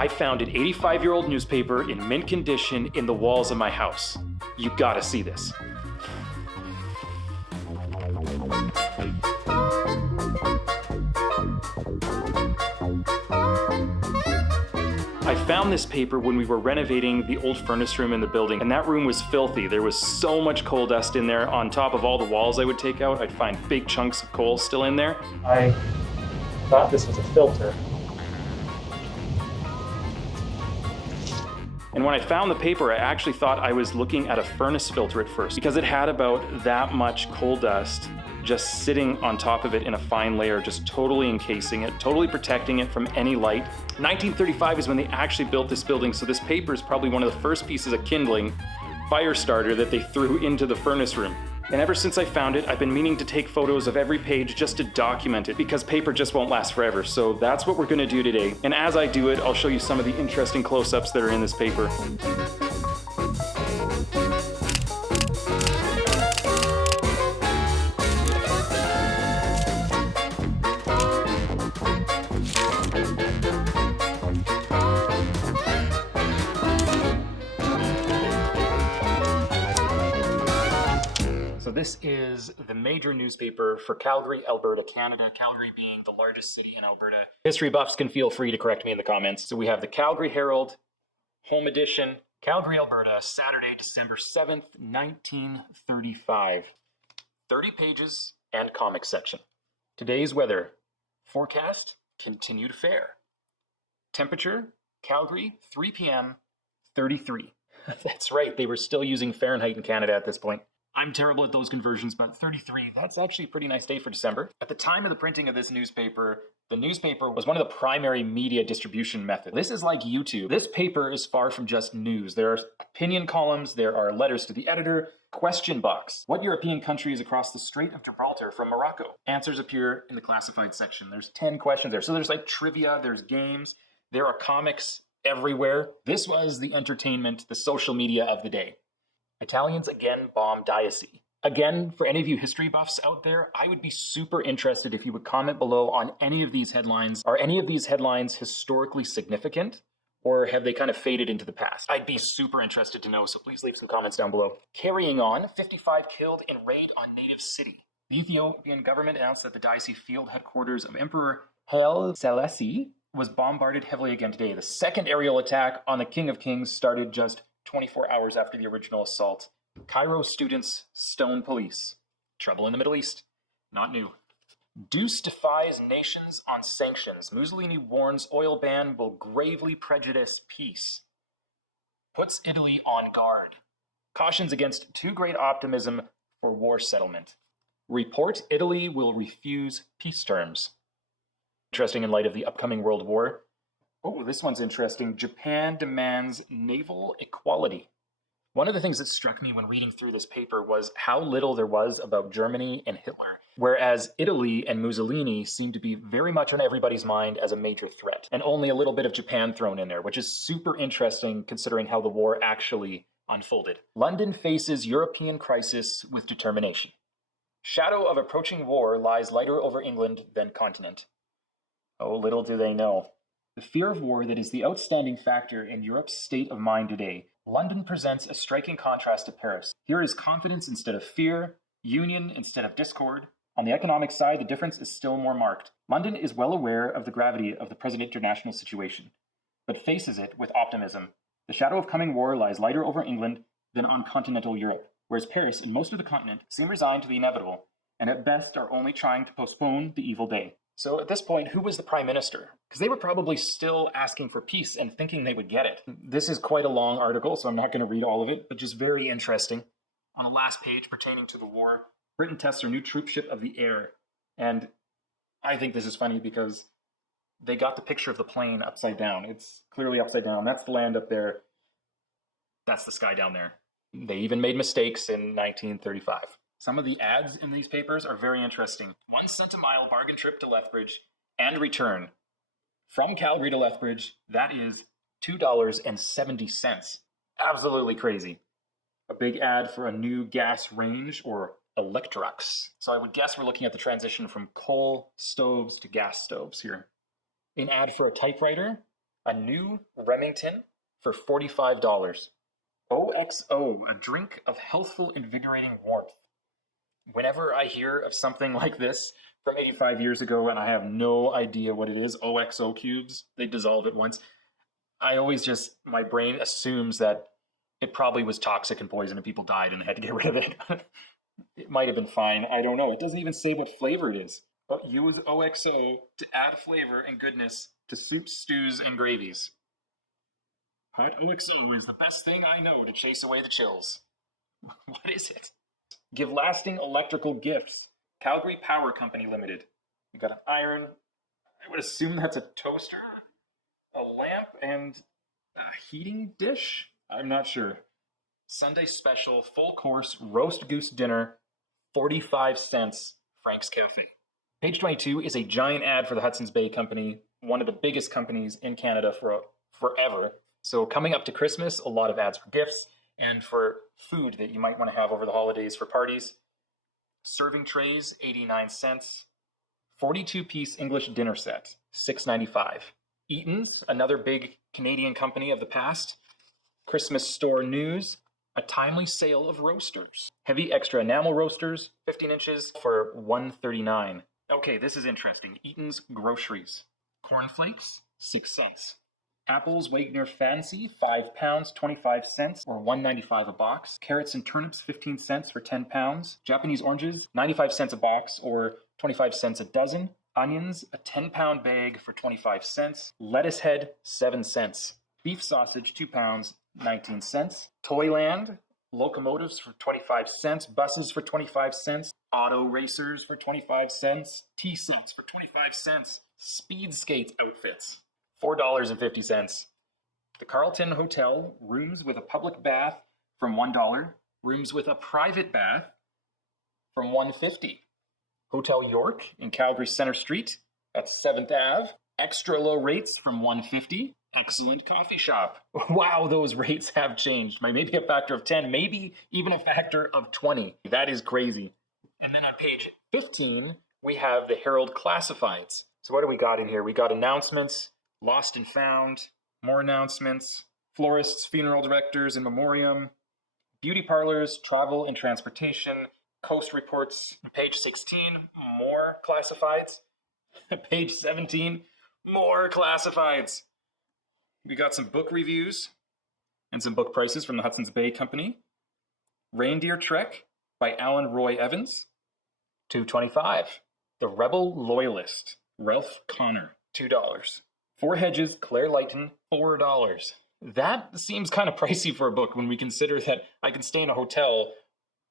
I found an 85-year-old newspaper in mint condition in the walls of my house. You gotta see this. I found this paper when we were renovating the old furnace room in the building, and that room was filthy. There was so much coal dust in there. On top of all the walls I would take out, I'd find big chunks of coal still in there. I thought this was a filter. And when I found the paper, I actually thought I was looking at a furnace filter at first, because it had about that much coal dust just sitting on top of it in a fine layer, just totally encasing it, totally protecting it from any light. 1935 is when they actually built this building, so this paper is probably one of the first pieces of kindling, fire starter, that they threw into the furnace room. And ever since I found it, I've been meaning to take photos of every page just to document it, because paper just won't last forever. So that's what we're gonna do today. And as I do it, I'll show you some of the interesting close-ups that are in this paper. So this is the major newspaper for Calgary, Alberta, Canada, Calgary being the largest city in Alberta. History buffs can feel free to correct me in the comments. So we have the Calgary Herald, Home Edition, Calgary, Alberta, Saturday, December 7th, 1935. 30 pages and comic section. Today's weather forecast, continued fair. Temperature, Calgary, 3 p.m., 33. That's right, they were still using Fahrenheit in Canada at this point. I'm terrible at those conversions, but 33, that's actually a pretty nice day for December. At the time of the printing of this newspaper, the newspaper was one of the primary media distribution methods. This is like YouTube. This paper is far from just news. There are opinion columns, there are letters to the editor, question box. What European country is across the Strait of Gibraltar from Morocco? Answers appear in the classified section. There's 10 questions there. So there's like trivia, there's games, there are comics everywhere. This was the entertainment, the social media of the day. Italians again bomb Diocese. Again, for any of you history buffs out there, I would be super interested if you would comment below on any of these headlines. Are any of these headlines historically significant, or have they kind of faded into the past? I'd be super interested to know, so please leave some comments down below. Carrying on, 55 killed in raid on native city. The Ethiopian government announced that the Diocese field headquarters of Emperor Haile Selassie was bombarded heavily again today. The second aerial attack on the King of Kings started just 24 hours after the original assault. Cairo students stone police. Trouble in the Middle East. Not new. Deuce defies nations on sanctions. Mussolini warns oil ban will gravely prejudice peace. Puts Italy on guard. Cautions against too great optimism for war settlement. Report Italy will refuse peace terms. Interesting in light of the upcoming World War. Oh, this one's interesting. Japan demands naval equality. One of the things that struck me when reading through this paper was how little there was about Germany and Hitler, whereas Italy and Mussolini seem to be very much on everybody's mind as a major threat, and only a little bit of Japan thrown in there, which is super interesting considering how the war actually unfolded. London faces European crisis with determination. Shadow of approaching war lies lighter over England than continent. Oh, little do they know. The fear of war that is the outstanding factor in Europe's state of mind today. London presents a striking contrast to Paris. Here is confidence instead of fear, union instead of discord. On the economic side, the difference is still more marked. London is well aware of the gravity of the present international situation, but faces it with optimism. The shadow of coming war lies lighter over England than on continental Europe, whereas Paris and most of the continent seem resigned to the inevitable, and at best are only trying to postpone the evil day. So at this point, who was the prime minister? Because they were probably still asking for peace and thinking they would get it. This is quite a long article, so I'm not going to read all of it, but just very interesting. On the last page pertaining to the war, Britain tests her new troopship of the air. And I think this is funny because they got the picture of the plane upside down. It's clearly upside down. That's the land up there. That's the sky down there. They even made mistakes in 1935. Some of the ads in these papers are very interesting. 1 cent a mile bargain trip to Lethbridge and return. From Calgary to Lethbridge, that is $2.70. Absolutely crazy. A big ad for a new gas range or Electrolux. So I would guess we're looking at the transition from coal stoves to gas stoves here. An ad for a typewriter. A new Remington for $45. OXO, a drink of healthful, invigorating warmth. Whenever I hear of something like this from 85 years ago and I have no idea what it is, OXO cubes, they dissolve at once, I always just, my brain assumes that it probably was toxic and poison and people died and they had to get rid of it. It might have been fine. I don't know. It doesn't even say what flavor it is. But use OXO to add flavor and goodness to soups, stews, and gravies. Hot OXO is the best thing I know to chase away the chills. What is it? Give lasting electrical gifts. Calgary Power Company Limited. You got an iron. I would assume that's a toaster, a lamp, and a heating dish? I'm not sure. Sunday special, full course, roast goose dinner, 45 cents, Frank's Cafe. Page 22 is a giant ad for the Hudson's Bay Company, one of the biggest companies in Canada for forever. So coming up to Christmas, a lot of ads for gifts and for food that you might want to have over the holidays for parties. Serving trays, 89 cents. 42-piece English dinner set, $6.95. Eaton's, another big Canadian company of the past. Christmas store news, a timely sale of roasters. Heavy extra enamel roasters, 15 inches for $1.39. Okay, this is interesting. Eaton's groceries. Cornflakes, 6 cents. Apples Wagner Fancy, 5 pounds, 25 cents, or $1.95 a box. Carrots and turnips, 15 cents for 10 pounds. Japanese oranges, 95 cents a box, or 25 cents a dozen. Onions, a 10-pound bag for 25 cents. Lettuce head, 7 cents. Beef sausage, 2 pounds, 19 cents. Toyland, locomotives for 25 cents. Buses for 25 cents. Auto racers for 25 cents. Tea sets for 25 cents. Speed skates outfits, $4.50. The Carlton Hotel, rooms with a public bath from $1. Rooms with a private bath from $1.50. Hotel York in Calgary Center Street at 7th Ave. Extra low rates from $1.50. Excellent coffee shop. Wow, those rates have changed. Maybe a factor of 10, maybe even a factor of 20. That is crazy. And then on page 15, we have the Herald Classifieds. So what do we got in here? We got announcements, lost and found, more announcements, florists, funeral directors, in memoriam, beauty parlors, travel and transportation, coast reports. Page 16, more classifieds. Page 17, more classifieds. We got some book reviews and some book prices from the Hudson's Bay Company. Reindeer Trek by Alan Roy Evans, $2.25. The Rebel Loyalist, Ralph Connor, $2. Four Hedges, Claire Lighton, $4. That seems kind of pricey for a book when we consider that I can stay in a hotel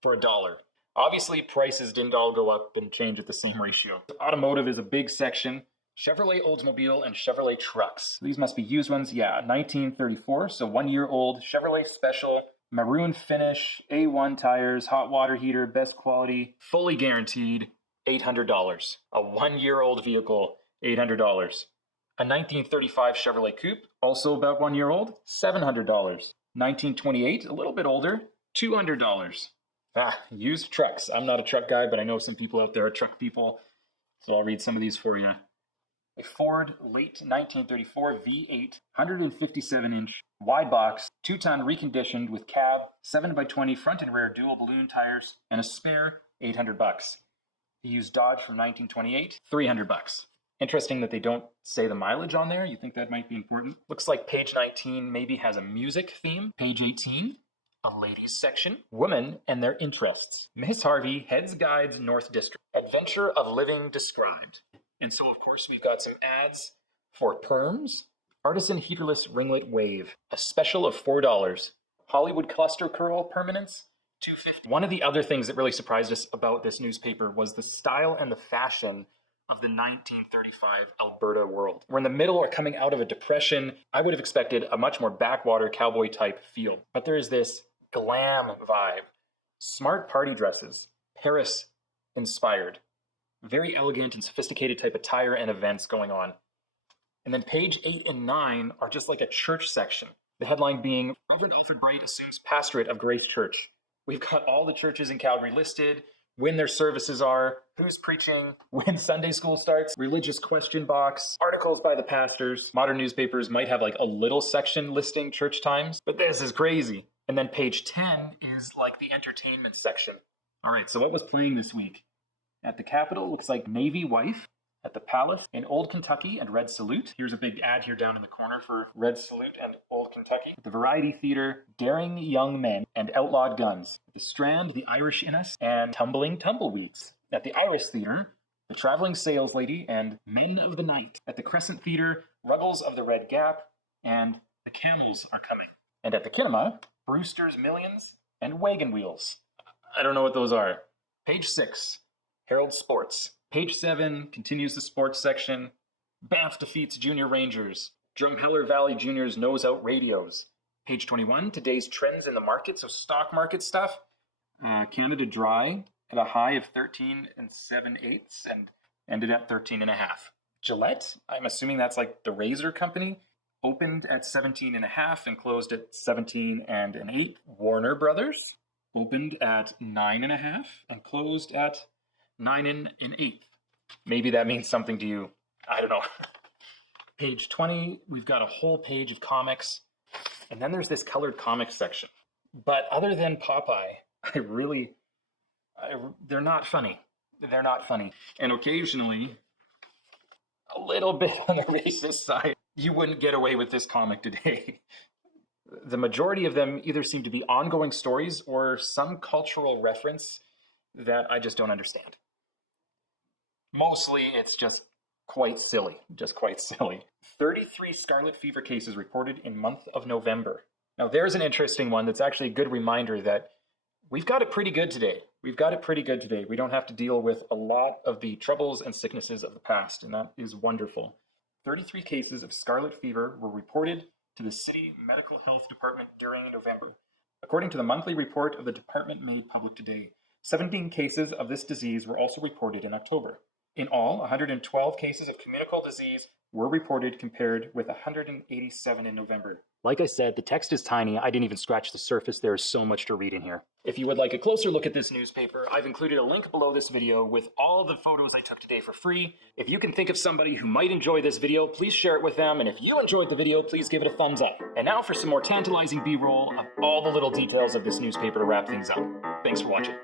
for $1. Obviously, prices didn't all go up and change at the same ratio. Automotive is a big section. Chevrolet Oldsmobile and Chevrolet trucks. These must be used ones. Yeah, 1934, so 1 year old. Chevrolet Special, maroon finish, A1 tires, hot water heater, best quality, fully guaranteed, $800. A 1 year old vehicle, $800. A 1935 Chevrolet Coupe, also about 1 year old, $700. 1928, a little bit older, $200. Used trucks. I'm not a truck guy, but I know some people out there are truck people, so I'll read some of these for you. A Ford late 1934 V8, 157-inch, wide box, 2-ton reconditioned with cab, 7x20 front and rear dual balloon tires, and a spare, $800. The used Dodge from 1928, $300. Interesting that they don't say the mileage on there. You think that might be important. Looks like page 19 maybe has a music theme. Page 18, a ladies section. Women and their interests. Miss Harvey, Heads Guides North District. Adventure of Living described. And so, of course, we've got some ads for perms. Artisan Heaterless Ringlet Wave, a special of $4. Hollywood Cluster Curl Permanents, $2.50. One of the other things that really surprised us about this newspaper was the style and the fashion of the 1935 Alberta world. We're in the middle or coming out of a depression. I would have expected a much more backwater cowboy type feel. But there's this glam vibe. Smart party dresses, Paris inspired. Very elegant and sophisticated type attire and events going on. And then page 8 and 9 are just like a church section. The headline being, Reverend Alfred Bright assumes pastorate of Grace Church. We've got all the churches in Calgary listed. when their services are, who's preaching, when Sunday school starts, religious question box, articles by the pastors. Modern newspapers might have like a little section listing church times, but this is crazy. And then page 10 is like the entertainment section. All right, so what was playing this week? At the Capitol, looks like Navy Wife. At the Palace in Old Kentucky and Red Salute. Here's a big ad here down in the corner for Red Salute and Old Kentucky. At the Variety Theater, Daring Young Men and Outlawed Guns. At the Strand, The Irish in Us and Tumbling Tumbleweeds. At the Irish Theater, The Traveling Saleslady and Men of the Night. At the Crescent Theater, Ruggles of the Red Gap and The Camels Are Coming. And at the Kinema, Brewster's Millions and Wagon Wheels. I don't know what those are. Page 6, Herald Sports. Page 7 continues the sports section. Banff defeats Junior Rangers. Drumheller Valley Juniors nose out radios. Page 21, today's trends in the market, so stock market stuff. Canada Dry at a high of 13 7/8 and ended at 13 1/2. Gillette, I'm assuming that's like the razor company, opened at 17 1/2 and closed at 17 1/8. Warner Brothers opened at 9 1/2 and closed at 9 1/8. Maybe that means something to you. I don't know. Page 20, we've got a whole page of comics. And then there's this colored comics section. But other than Popeye, they're not funny. They're not funny. And occasionally, a little bit on the racist side. You wouldn't get away with this comic today. The majority of them either seem to be ongoing stories or some cultural reference that I just don't understand. Mostly, it's just quite silly. 33 scarlet fever cases reported in month of November. Now, there's an interesting one that's actually a good reminder that we've got it pretty good today. We don't have to deal with a lot of the troubles and sicknesses of the past, and that is wonderful. 33 cases of scarlet fever were reported to the City Medical Health Department during November. According to the monthly report of the department made public today, 17 cases of this disease were also reported in October. In all, 112 cases of communicable disease were reported compared with 187 in November. Like I said, the text is tiny. I didn't even scratch the surface. There is so much to read in here. If you would like a closer look at this newspaper, I've included a link below this video with all the photos I took today for free. If you can think of somebody who might enjoy this video, please share it with them. And if you enjoyed the video, please give it a thumbs up. And now for some more tantalizing B-roll of all the little details of this newspaper to wrap things up. Thanks for watching.